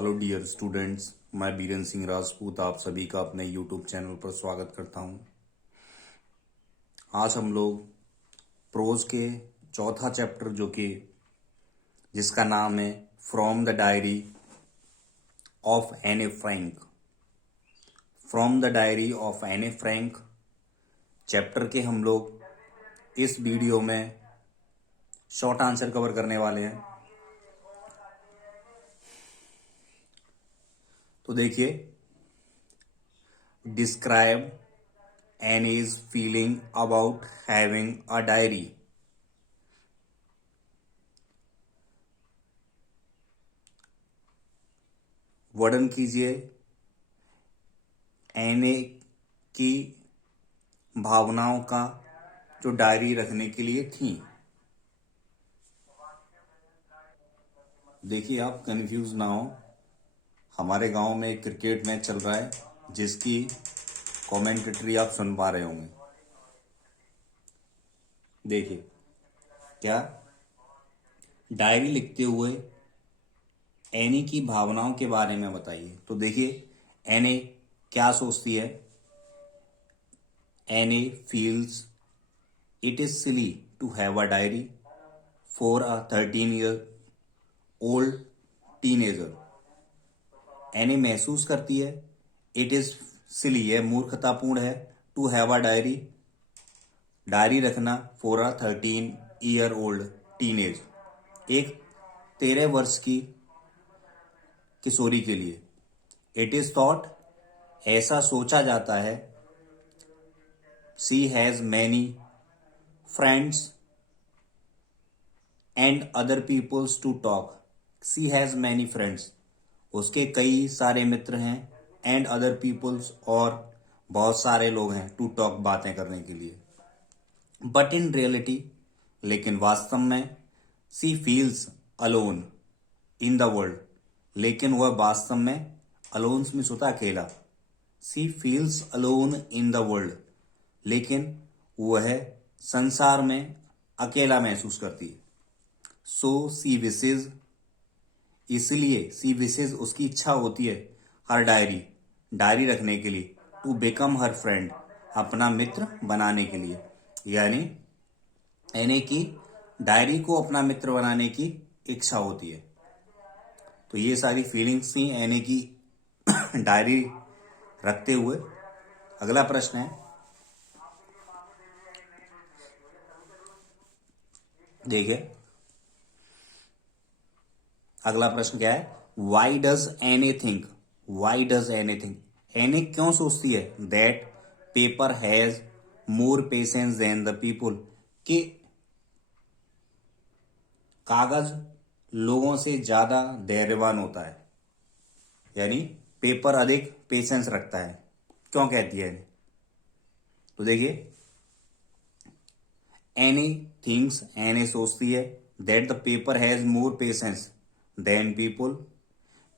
Hello dear students, मैं बीरेन सिंह राजपूत आप सभी का अपने यूट्यूब चैनल पर स्वागत करता हूं। आज हम लोग प्रोज के चौथा चैप्टर जिसका नाम है फ्रॉम द डायरी ऑफ एने Frank. From the diary of एने फ्रैंक चैप्टर के हम लोग इस वीडियो में शॉर्ट आंसर कवर करने वाले हैं। तो देखिए, describe Annie's feeling about having a diary. वर्णन कीजिए एने की भावनाओं का जो डायरी रखने के लिए थी। देखिए, आप कंफ्यूज ना हो। हमारे गांव में एक क्रिकेट मैच चल रहा है जिसकी कमेंटेटरी आप सुन पा रहे होंगे। देखिए, क्या डायरी लिखते हुए एनी की भावनाओं के बारे में बताइए। तो देखिए, एने क्या सोचती है। Anne feels it is silly to have a diary for a 13-year old teenager. Anne महसूस करती है, इट इज सिली है, मूर्खतापूर्ण है, टू हैव अ डायरी रखना for a 13-year old teenage, एक 13 वर्ष की किशोरी के लिए। इट इज थॉट, ऐसा सोचा जाता है, she has many friends and other peoples to talk. She has many friends, उसके कई सारे मित्र हैं, एंड अदर पीपल्स, और बहुत सारे लोग हैं, टू टॉक, बातें करने के लिए। बट इन रियलिटी, लेकिन वास्तव में, she feels alone in the world, लेकिन वह वास्तव में, अलोन मीन्स होता है अकेला। She feels alone in the world, लेकिन वह संसार में अकेला महसूस करती है। सो सी विशेज, इसलिए सी विशेज, उसकी इच्छा होती है, हर डायरी रखने के लिए, टू बिकम हर फ्रेंड, अपना मित्र बनाने के लिए। यानी एने की डायरी को अपना मित्र बनाने की इच्छा होती है। तो ये सारी फीलिंग्स थी एने की डायरी रखते हुए। अगला प्रश्न है, देखिए अगला प्रश्न क्या है। Why does Anne think, why does Anne think, Anne क्यों सोचती है, that paper has more patience than the people, कि कागज लोगों से ज्यादा धैर्यवान होता है। यानी पेपर अधिक पेशेंस रखता है। क्यों कहती है? तो देखिए, एनी थिंग्स, एनी सोचती है, that the paper has more patience than people,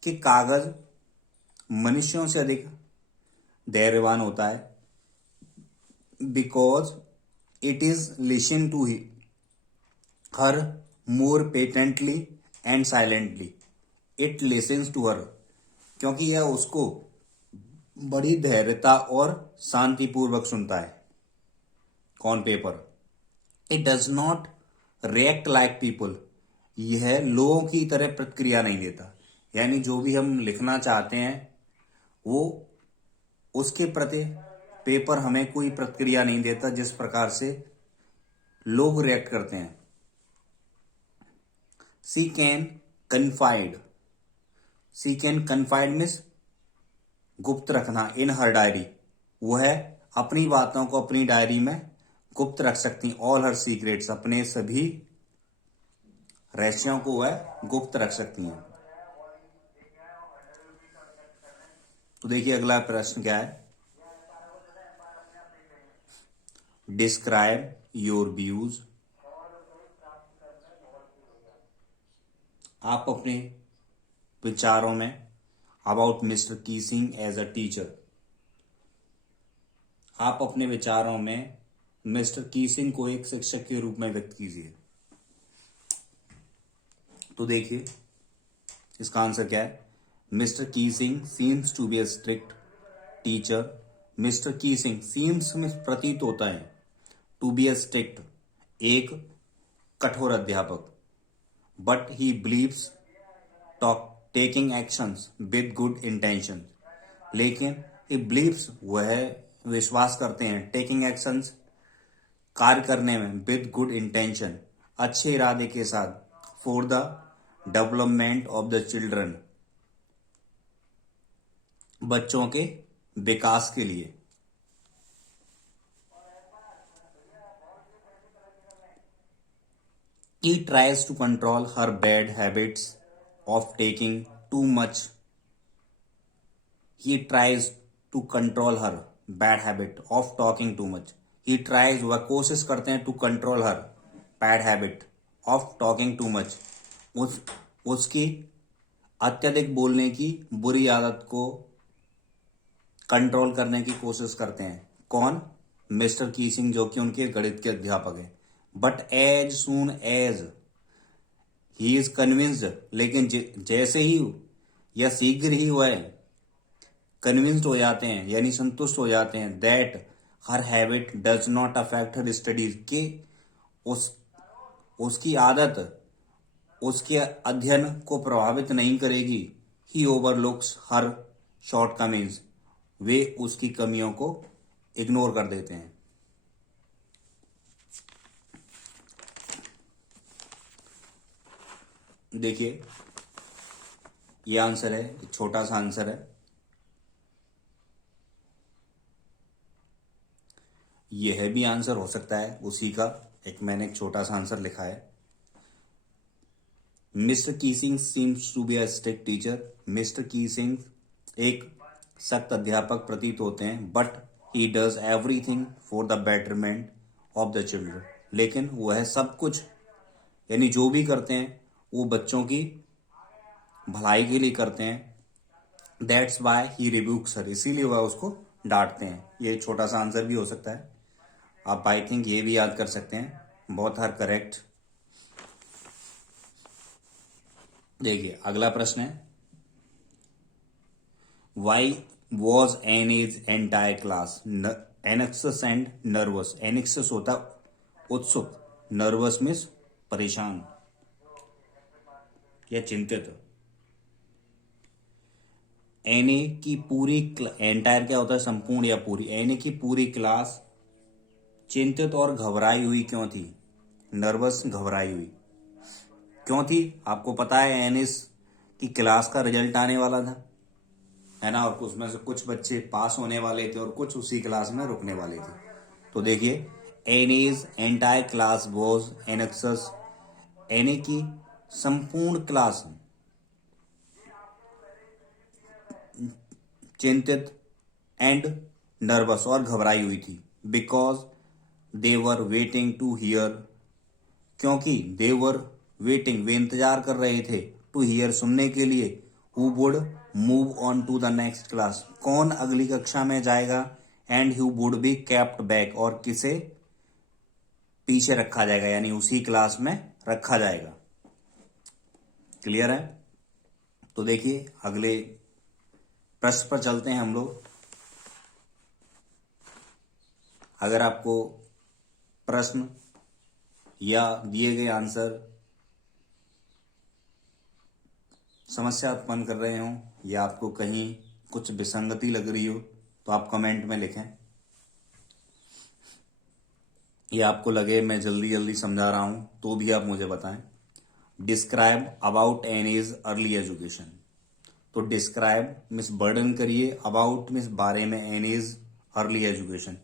कि कागज मनुष्यों से अधिक धैर्यवान होता है। Because it is listen to her more patiently and silently, it listens to her, क्योंकि यह उसको बड़ी धैर्यता और शांतिपूर्वक सुनता है। कौन? Paper. It does not react like people, यह लोगों की तरह प्रतिक्रिया नहीं देता। यानी जो भी हम लिखना चाहते हैं वो उसके प्रति पेपर हमें कोई प्रतिक्रिया नहीं देता जिस प्रकार से लोग रिएक्ट करते हैं। She can confide, she can confide means गुप्त रखना, इन हर डायरी, वह अपनी बातों को अपनी डायरी में गुप्त रख सकती, ऑल हर सीक्रेट्स, अपने सभी रहस्यों को वह गुप्त रख सकती हैं। तो देखिए अगला प्रश्न क्या है। डिस्क्राइब योर व्यूज, आप अपने विचारों में about mister Keesing as a teacher, आप अपने विचारों में मिस्टर कीसिंग को एक शिक्षक के रूप में व्यक्त कीजिए। तो देखिए इसका आंसर क्या है। Mister Keesing seems to be a strict teacher. Mister Keesing seems में प्रतीत होता है, टू बी ए स्ट्रिक्ट एक कठोर अध्यापक, but he believes talk taking actions with good intention. लेकिन ही बिलीव्स वह विश्वास करते हैं, टेकिंग एक्शंस कार्य करने में, विद गुड इंटेंशन अच्छे इरादे के साथ, for the development of the children बच्चों के विकास के लिए। He tries to control her bad habits of taking too much. He tries to control her bad habit of talking too much. He tries, वह कोशिश करते हैं, to control her bad habit of talking too much. उसकी अत्यधिक बोलने की बुरी आदत को कंट्रोल करने की कोशिश करते हैं। कौन? मिस्टर कीसिंग, जो कि उनके गणित के अध्यापक हैं। But as soon as he is convinced, लेकिन जैसे ही या शीघ्र ही वह कन्विंस्ड हो जाते हैं यानी संतुष्ट हो जाते हैं, that her habit does not affect her studies, कि उसकी आदत उसके अध्ययन को प्रभावित नहीं करेगी। ही ओवरलुक्स हर शॉर्टकमिंग्स, वे उसकी कमियों को इग्नोर कर देते हैं। देखिए ये आंसर है, एक छोटा सा आंसर है। यह भी आंसर हो सकता है उसी का, मैंने एक छोटा सा आंसर लिखा है। Mister Keesing seems to be a strict teacher. Mister Keesing एक सख्त अध्यापक प्रतीत होते हैं, but he does everything for the betterment of the children, लेकिन वह सब कुछ यानी जो भी करते हैं वो बच्चों की भलाई के लिए करते हैं। दैट्स वाई ही रिब्यूक्स हर, इसीलिए वह उसको डांटते हैं। ये छोटा सा आंसर भी हो सकता है, आप आई थिंक ये भी याद कर सकते हैं। Both are correct. देखिए अगला प्रश्न है, why was Anne's entire class anxious and nervous. Anxious होता उत्सुक, नर्वस मीन्स परेशान या चिंतित। एने की पूरी एंटायर क्या होता है? संपूर्ण या पूरी। एने की पूरी क्लास चिंतित और घबराई हुई क्यों थी? नर्वस, घबराई हुई क्यों थी? आपको पता है एनिस की क्लास का रिजल्ट आने वाला था, है ना, और उसमें से कुछ बच्चे पास होने वाले थे और कुछ उसी क्लास में रुकने वाले थे। तो देखिए एनीज एंटायर क्लास वॉज एनेक्सस, एने की संपूर्ण क्लास चिंतित एंड नर्वस और घबराई हुई थी, because they were waiting to hear, क्योंकि दे वर वेटिंग, वे इंतजार कर रहे थे, टू हियर, सुनने के लिए, who would move on to the next class, कौन अगली कक्षा में जाएगा, and who would be kept back, और किसे पीछे रखा जाएगा यानी उसी क्लास में रखा जाएगा। क्लियर है? तो देखिए अगले प्रश्न पर चलते हैं हम लोग। अगर आपको प्रश्न या दिए गए आंसर समस्या उत्पन्न कर रहे हों या आपको कहीं कुछ विसंगति लग रही हो तो आप कमेंट में लिखें, या आपको लगे मैं जल्दी जल्दी समझा रहा हूं तो भी आप मुझे बताएं। Describe about Annie's early education. तो डिस्क्राइब मीन्स वर्णन करिए, अबाउट मीन्स बारे में, एनीज अर्ली एजुकेशन,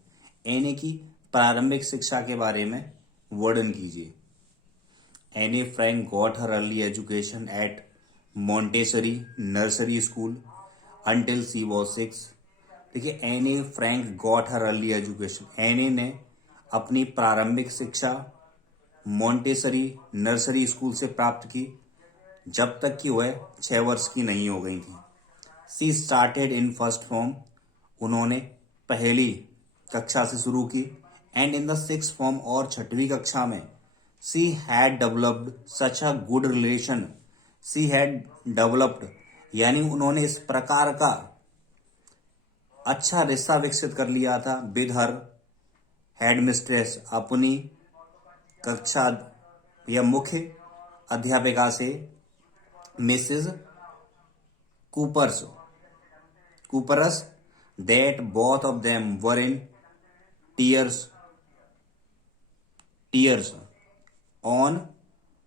एने की प्रारंभिक शिक्षा के बारे में वर्णन कीजिए। Anne Frank got her early education at Montessori nursery school until she was 6। देखिए Anne Frank got her early education, Anne ने अपनी प्रारंभिक शिक्षा मोंटेसरी नर्सरी स्कूल से प्राप्त की जब तक कि वह 6 वर्ष की नहीं हो गई थी। सी स्टार्टेड इन फर्स्ट फॉर्म, उन्होंने पहली कक्षा से शुरू की, and in the 6th form, और 6वीं कक्षा में, she had developed such a good relation, she had developed यानी उन्होंने इस प्रकार का अच्छा रिश्ता विकसित कर लिया था विद हर हेड मिस्ट्रेस, अपनी कक्षा या मुख्य अध्यापिका से, Mrs Kuipers Kuipers, that both of them were in tears tears on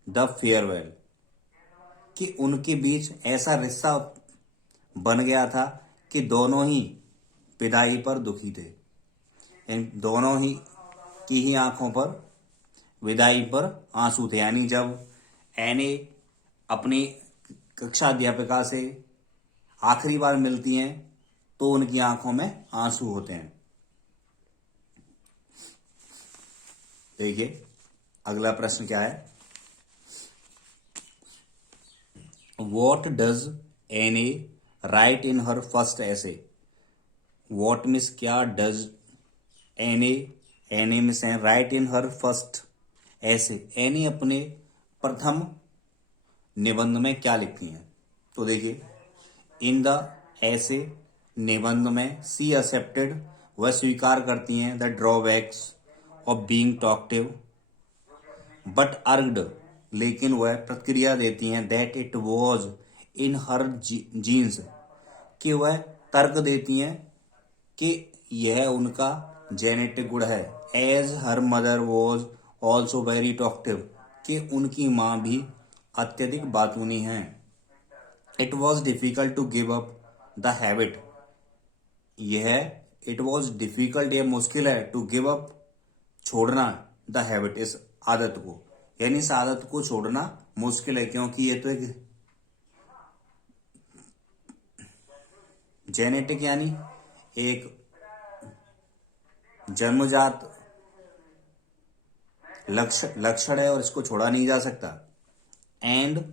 the farewell, कि उनके बीच ऐसा रिश्ता बन गया था कि दोनों ही विदाई पर दुखी थे। इन दोनों ही की ही आंखों पर विदाई पर आंसू थे। यानी जब एने अपनी कक्षा अध्यापिका से आखिरी बार मिलती हैं तो उनकी आंखों में आंसू होते हैं। देखिए अगला प्रश्न क्या है। वॉट डज एने राइट इन हर फर्स्ट ऐसे। वॉट मिस क्या, डज एने, एने मिस है, राइट इन हर फर्स्ट ऐसे, एने अपने प्रथम निबंध में क्या लिखती हैं। तो देखिए इन द ऐसे, निबंध में, सी एक्सेप्टेड, वह स्वीकार करती हैं the drawbacks of being talkative, but argued, लेकिन वह प्रतिक्रिया देती हैं that it was in her genes, कि वह तर्क देती हैं कि यह उनका जेनेटिक गुण है। As her mother was also very talkative, कि उनकी माँ भी अत्यधिक बातूनी हैं। It was difficult to give up the habit, यह इट वॉज डिफिकल्ट, यह मुश्किल है, टू गिव अप, छोड़ना, द हैबिट, इस आदत को, यानी इस आदत को छोड़ना मुश्किल है, क्योंकि ये तो एक जेनेटिक यानी एक जन्मजात लक्षण है और इसको छोड़ा नहीं जा सकता। And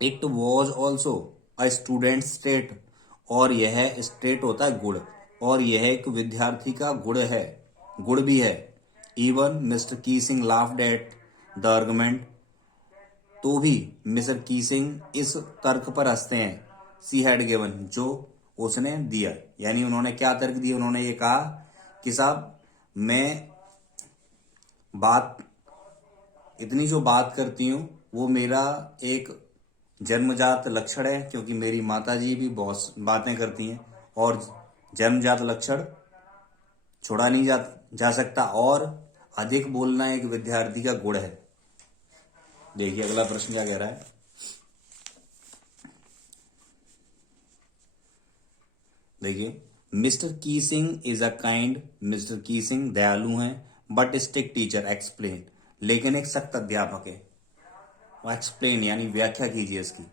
it was also a student state, और यह स्टेट होता है गुण, और यह एक विद्यार्थी का गुण भी है। Even Mr Keesing laughed at the argument, तो भी मिस्टर कीसिंग इस तर्क पर हंसते हैं। सी हैड गिवन, जो उसने दिया, यानी उन्होंने क्या तर्क दिया, उन्होंने ये कहा कि साहब मैं बात इतनी जो बात करती हूँ वो मेरा एक जन्मजात लक्षण है, क्योंकि मेरी माताजी भी बहुत बातें करती हैं और जन्मजात लक्षण छोड़ा नहीं जा सकता, और अधिक बोलना एक विद्यार्थी का गुण है। देखिए अगला प्रश्न क्या कह रहा है। देखिए Mr Keesing is a kind, Mr Keesing दयालु हैं, बट स्ट्रिक्ट टीचर, एक्सप्लेन, लेकिन एक सख्त अध्यापक है। एक्सप्लेन यानी व्याख्या कीजिए इसकी।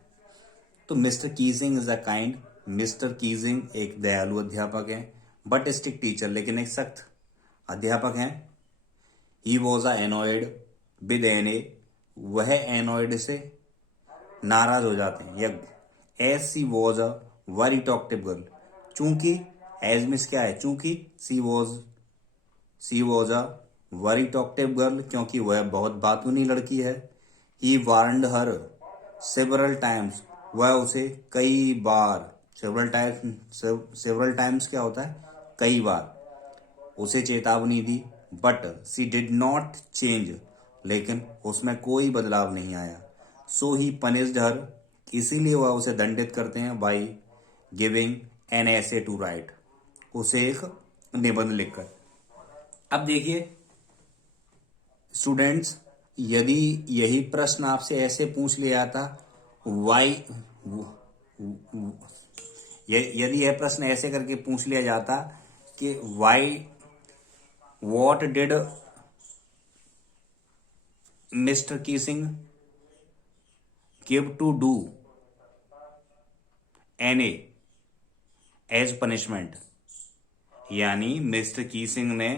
तो mister Keesing is a kind, mister Keesing एक दयालु अध्यापक है, बट स्ट्रिक्ट टीचर, लेकिन एक सख्त अध्यापक हैं। He was a annoyed with Anne, वह एनॉयड से नाराज हो जाते हैं। या as she was a very talkative girl, चूंकि एज मिस क्या है, चूंकि she was a very talkative girl, क्योंकि वह बहुत बातूनी लड़की है। He warned her several times, वह उसे कई बार, सेवरल टाइम्स क्या होता है, कई बार उसे चेतावनी दी। But she did not change, लेकिन उसमें कोई बदलाव नहीं आया। सो ही पनिश्ड हर, इसीलिए वह उसे दंडित करते हैं, बाई गिविंग एन ऐसे टू राइट, उसे एक निबंध लिखकर। अब देखिए स्टूडेंट्स, यदि यही प्रश्न आपसे ऐसे पूछ लिया था, वाई, यदि यह प्रश्न ऐसे करके पूछ लिया जाता कि why, what did Mr Keesing give to do Anne as punishment, यानी मिस्टर कीसिंग ने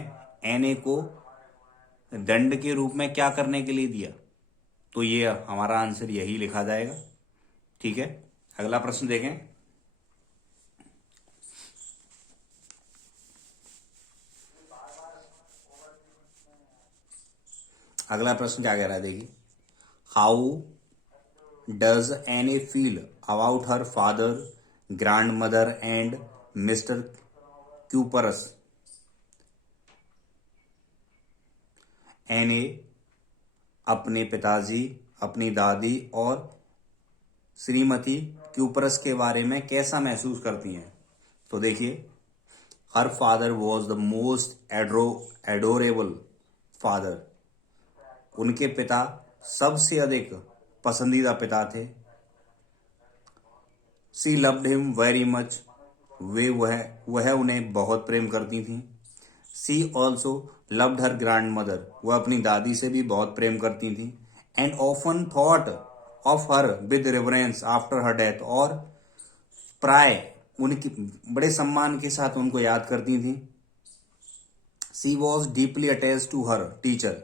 एन को दंड के रूप में क्या करने के लिए दिया, तो ये हमारा आंसर यही लिखा जाएगा। ठीक है, अगला प्रश्न देखें। अगला प्रश्न क्या कह रहा है, देखिए। How does any feel about her father, grand mother and mister cuprous? एने अपने पिताजी, अपनी दादी और श्रीमती क्यूपरस के बारे में कैसा महसूस करती हैं? तो देखिए, her father was the most adorable father. उनके पिता सबसे अधिक पसंदीदा पिता थे। She loved him very much. वह उन्हें बहुत प्रेम करती थी। She also loved her grandmother. वह अपनी दादी से भी बहुत प्रेम करती थी। And often thought of her with reverence after her death. और प्राय उनकी बड़े सम्मान के साथ उनको याद करती थी। She was deeply attach to her teacher.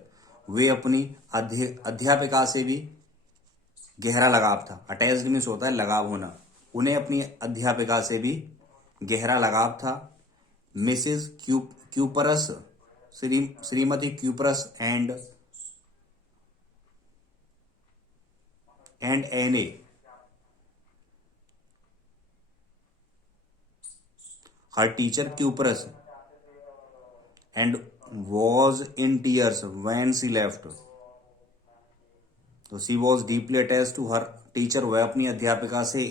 वे अपनी अध्यापिका से भी गहरा लगाव था। अटैच्ड मीन्स होता है लगाव होना। उन्हें अपनी अध्यापिका से भी गहरा लगाव था। मिसेस क्यूपरस, श्रीमती Kuipers and Anne her teacher Kuipers and was in tears when she left. तो she was deeply attach to her teacher. वह अपनी अध्यापिका से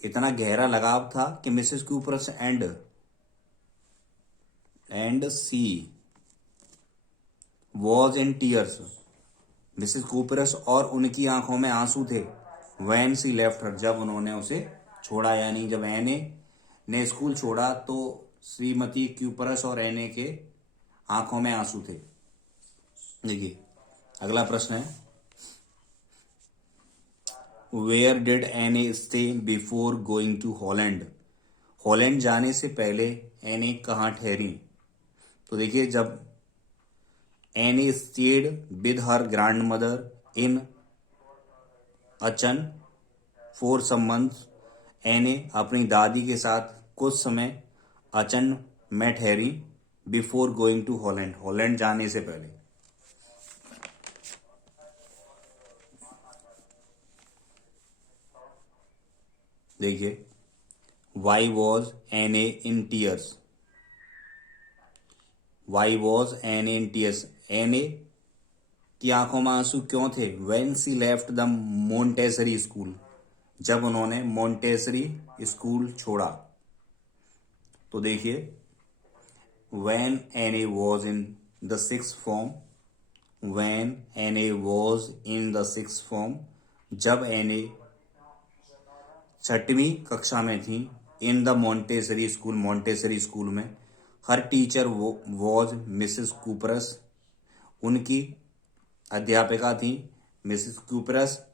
इतना गहरा लगाव था कि Mrs Kuipers and she was in tears. Mrs Kuipers और उनकी आंखों में आंसू थे। व्हेन सी लेफ्ट हर, जब उन्होंने उसे छोड़ा, यानी जब एने ने स्कूल छोड़ा तो श्रीमती क्यूपरस और एने के आंखों में आंसू थे। देखिए, अगला प्रश्न है, where did Anne stay before going to Holland? Holland जाने से पहले एने कहाँ ठहरी? तो देखिए, जब Anne stayed with her grandmother in Aachen for some months. Anne अपनी दादी के साथ कुछ समय अचन में ठहरी। Before going to Holland, Holland जाने से पहले। देखिए, वाई वॉज एने इन टीयर्स? वाई वॉज एने इन टीयर्स? एने की आंखों में आंसू क्यों थे? When she left the Montessori school, जब उन्होंने मोन्टेसरी स्कूल छोड़ा। तो देखिए, when Anne was in the six form, when Anne was in the six form, जब एने छठवीं कक्षा में थी। In the Montessori school, Montessori school में। Her teacher was Mrs Kuipers, उनकी अध्यापिका थी Mrs Kuipers.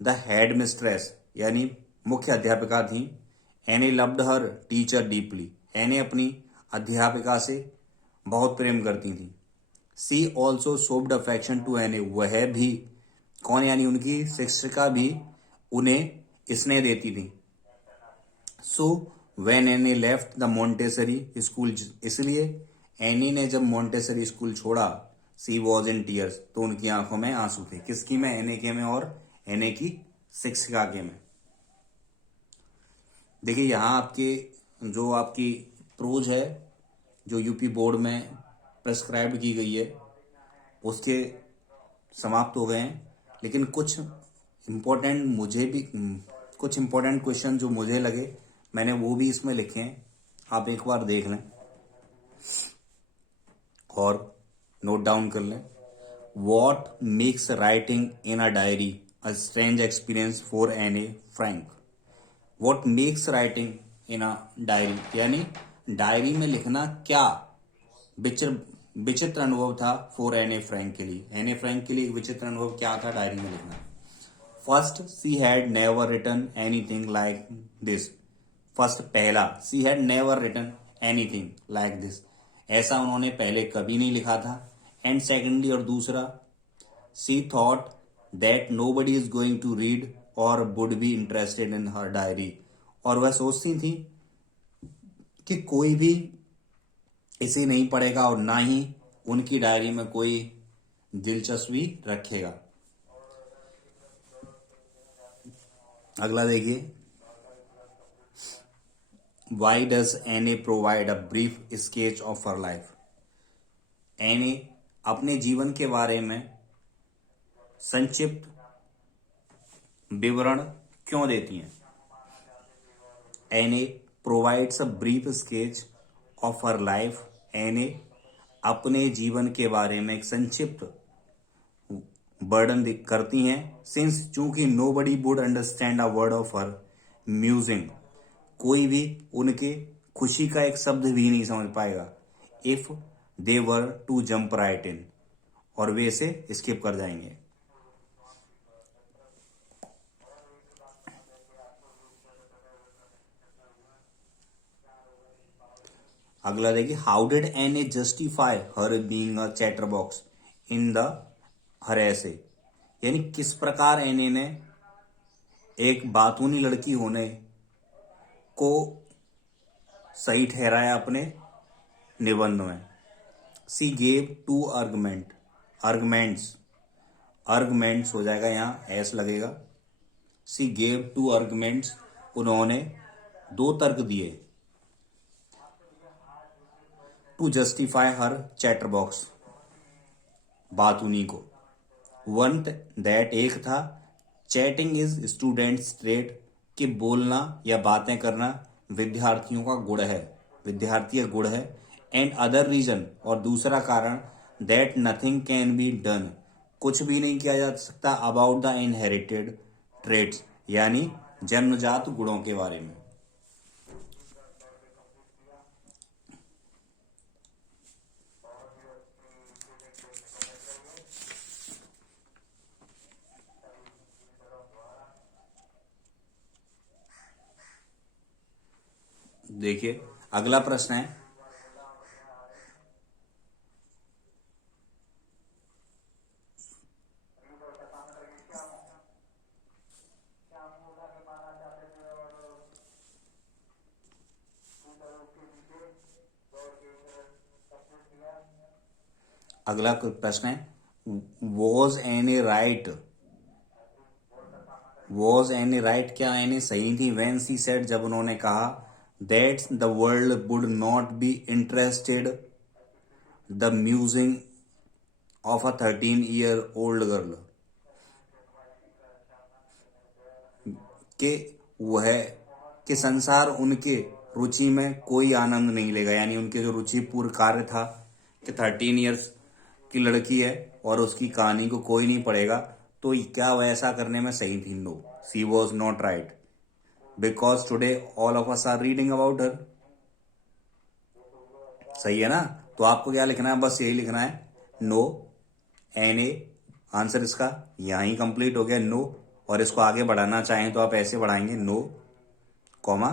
The headmistress, यानी मुख्य अध्यापिका थी। एने लव्ड हर टीचर डीपली, एने अपनी अध्यापिका से बहुत प्रेम करती थी। सी ऑल्सो शोव्ड अफेक्शन टू एने, वह भी कौन, यानी उनकी शिक्षिका भी उन्हें स्नेह देती थी। सो व्हेन एने लेफ्ट द मोन्टेसरी स्कूल, इसलिए एनी ने जब मोन्टेसरी स्कूल छोड़ा, सी वॉज इन टीयर्स, तो उनकी आंखों में आंसू थे। किसकी में? एने के में और एने की शिक्षिका के में। देखिए, यहां आपकी प्रोज है जो यूपी बोर्ड में प्रेस्क्राइब की गई है, उसके समाप्त हो गए हैं। लेकिन कुछ इंपॉर्टेंट क्वेश्चन जो मुझे लगे, मैंने वो भी इसमें लिखे हैं। आप एक बार देख लें और नोट डाउन कर लें। What makes writing in a diary a strange experience for Anne Frank? What makes writing in a diary, यानी डायरी में लिखना क्या विचित्र अनुभव था फॉर एने फ्रैंक के लिए। एने फ्रैंक के लिए एक विचित्र अनुभव क्या था डायरी में लिखना? First, she had never written anything like this. First, पहला, she had never written anything like this, ऐसा उन्होंने पहले कभी नहीं लिखा था। एंड सेकेंडली, और दूसरा, she thought that nobody is going to read or would be interested in her diary, और वह सोचती थी कि कोई भी इसे नहीं पढ़ेगा और ना ही उनकी डायरी में कोई दिलचस्पी रखेगा। अगला देखिए, why does Anne provide a brief sketch of her life. Anne अपने जीवन के बारे में संक्षिप्त विवरण क्यों देती हैं? Anne provides a brief sketch of her life. Anne अपने जीवन के बारे में एक संक्षिप्त वर्णन करती हैं, सिंस चूंकि nobody would understand a word of her musing, कोई भी उनके खुशी का एक शब्द भी नहीं समझ पाएगा, if they were to jump right in, और वे इसे स्किप कर जाएंगे। अगला देखिए, how did Anne justify her being a chatterbox in the her essay. यानी किस प्रकार एन ए ने एक बातूनी लड़की होने को सही ठहराया अपने निबंध में। सी गेव टू आर्गुमेंट्स हो जाएगा, यहाँ एस लगेगा। सी गेव टू आर्गुमेंट्स, उन्होंने दो तर्क दिए। To justify her chatterbox, बातूनी को। वन दैट, एक था, चैटिंग इज स्टूडेंट्स ट्रेड, कि बोलना या बातें करना विद्यार्थियों का गुण है, विद्यार्थी का गुण है। एंड अदर रीजन, और दूसरा कारण, that nothing can be done, कुछ भी नहीं किया जा सकता, अबाउट द इनहेरिटेड ट्रेड्स, यानी जन्मजात गुणों के बारे में। देखिए अगला प्रश्न है, अगला प्रश्न है, वॉज एन ए राइट, क्या एन ए सही थी, व्हेन सी सेड, जब उन्होंने कहा, that the world would not be interested the musing of a 13-year-old girl, कि वह कि संसार उनके रुचि में कोई आनंद नहीं लेगा, यानी उनके जो रुचिपूर्ण कार्य था कि 13 years की लड़की है और उसकी कहानी को कोई नहीं पढ़ेगा, तो क्या वह ऐसा करने में सही थी? No, she was not right, because today all of us are reading about her. सही है ना? तो आपको क्या लिखना है? बस यही लिखना है, नो। एन ए आंसर इसका यहां ही कंप्लीट हो गया, नो। और इसको आगे बढ़ाना चाहें तो आप ऐसे बढ़ाएंगे, no comma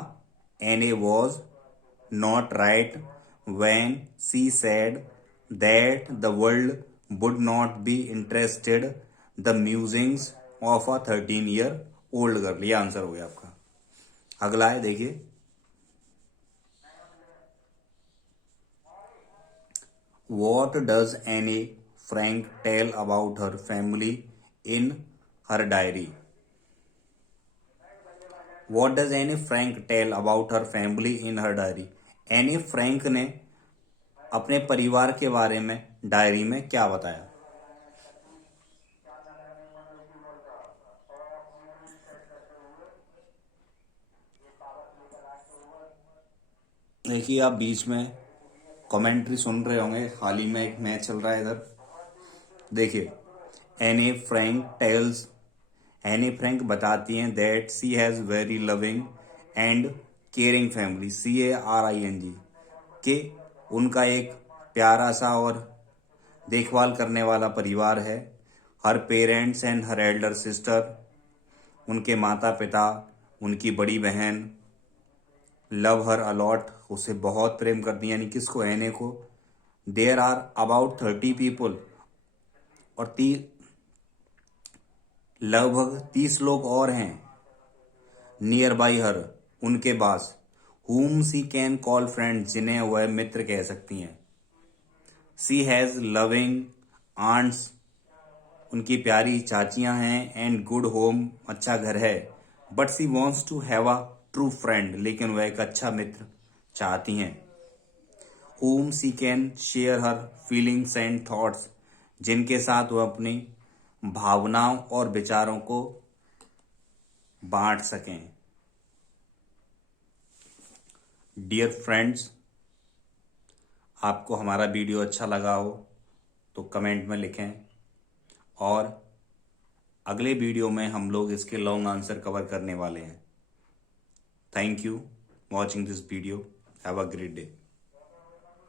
Anne a was not right when she said that the world would not be interested the musings of a 13-year-old girl. ये आंसर हो गया आपका। अगला है, देखिए, What does Anne Frank tell about her family in her diary? What does Anne Frank tell about her family in her diary? Anne Frank ने अपने परिवार के बारे में डायरी में क्या बताया? देखिए आप बीच में कमेंट्री सुन रहे होंगे, हाल ही में एक मैच चल रहा है इधर। देखिए, एनी फ्रैंक बताती हैं that she has very loving and caring family, CARING, कि उनका एक प्यारा सा और देखभाल करने वाला परिवार है। Her parents and her elder sister, उनके माता पिता, उनकी बड़ी बहन, लव हर अलॉट, उसे बहुत प्रेम करती हैं, यानी किसको? एने को। देयर आर अबाउट 30 पीपल, और लगभग 30 लोग और हैं, नियर बाई हर, उनके पास, whom she can call friend, जिन्हें वह मित्र कह सकती हैं। सी हैज लविंग आंट्स, उनकी प्यारी चाचियां हैं, एंड गुड होम, अच्छा घर है। But she wants to have a true friend, लेकिन वह एक अच्छा मित्र चाहती हैं। whom she can share her feelings and thoughts, जिनके साथ वह अपनी भावनाओं और विचारों को बांट सकें। डियर फ्रेंड्स, आपको हमारा वीडियो अच्छा लगा हो तो कमेंट में लिखें, और अगले वीडियो में हम लोग इसके लॉन्ग आंसर कवर करने वाले हैं। Thank you watching this video. Have a great day.